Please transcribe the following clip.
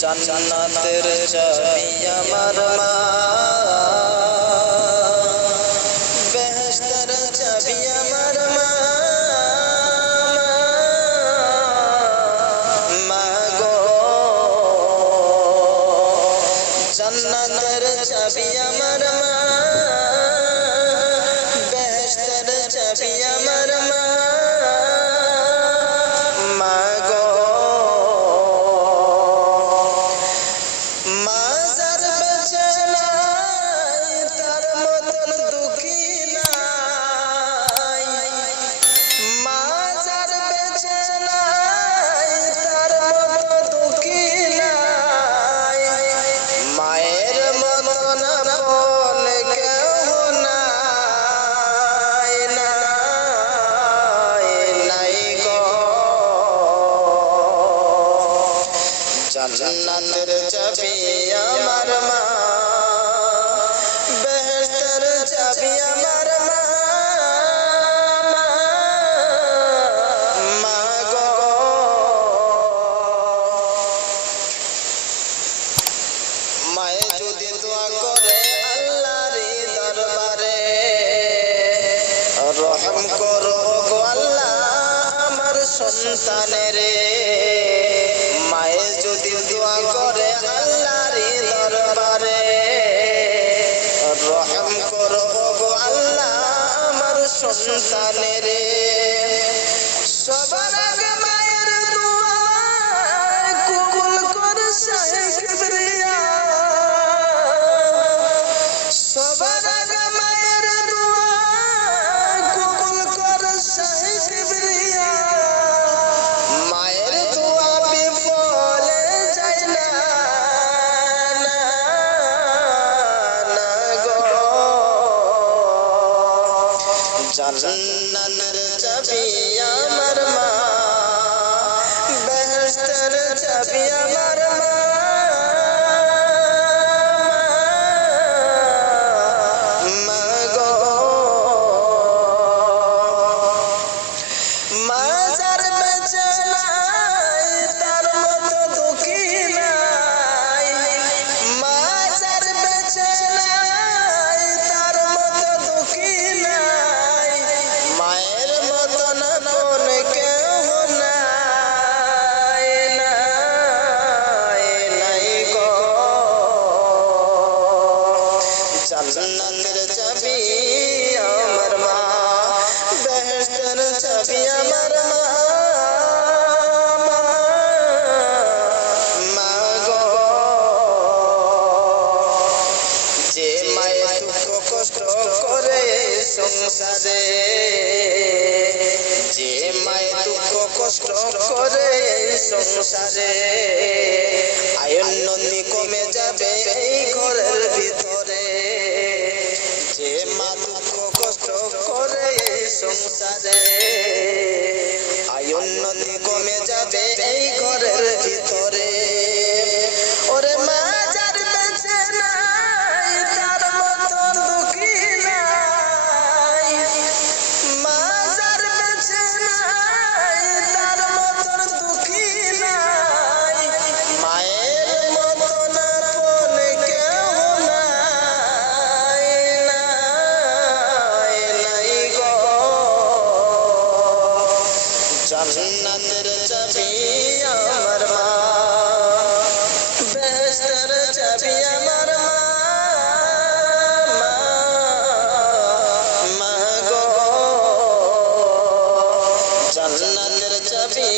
জান্নাতের চাবি আমার মা, বেহেশতের চাবি আমার মা, মা গো জান্নাতের চাবি আমার মা, বেহেশতের চাবি আমার মা, মা গো মা যার বেঁচে নাই তার মতন দুঃখী নাই, মা যার বেঁচে নাই তার মতো দুঃখী নাই, মায়ের মতন আপন কেউ নাই, নাই নাই গো জান্নাতের চাবি আমার মা, বেহেশতের চাবি আমার মা, মা গো মায়ে যদি দোয়া করে আল্লাহর দরবারে, রহম করো গো আল্লাহ আমার সন্তানের, মায়ে যদি দোয়া করে আল্লাহর দরবারে, রহম করো গো আল্লাহ আমার সন্তানের, সবার আগে মায়ের দোয়া কবুল করে শাইখ কিবরিয়া, সবার আগে মায়ের দোয়া কবুল করে শাইখ কিবরিয়া, মায়ের দোয়া বিফলে যায় না, না গো জান্নাতের চাবি আমার মা, বেহেশতের চাবি আমার মা, মা গো মা যার বেঁচে নাই তার মতো দুঃখী নাই, মা যার বেঁচে নাই তার মতো দুঃখী নাই, মায়ের মতন আপন কেউ নাই, নাই নাই গো জান্নাতের চাবি আমার মা, বেহেশতের চাবি আমার মা, মা গো যে মায়ে দুঃখ কষ্ট করে সংসারে, যে মায়ে দুঃখ কষ্ট করে সংসারে, আয়ন নন্দী কমে যাবে এই ঘরের ভিতরে, যে মা দুঃখ কষ্ট করে সংসারে, আয়ন নন্দী কমে যাবে এই ঘরের ভিতরে, ওরে মা যার বেঁচে নাই তার মতন দুঃখী নাই, মা যার বেঁচে নাই তার মতন দুঃখী নাই, মায়ের মতন আপন কেউ নাই, নাই নাই গো জান্নাতের চাবি আমার মা, বেহেশতের চাবি আমার মা, মা গো জান্নাতের চাবি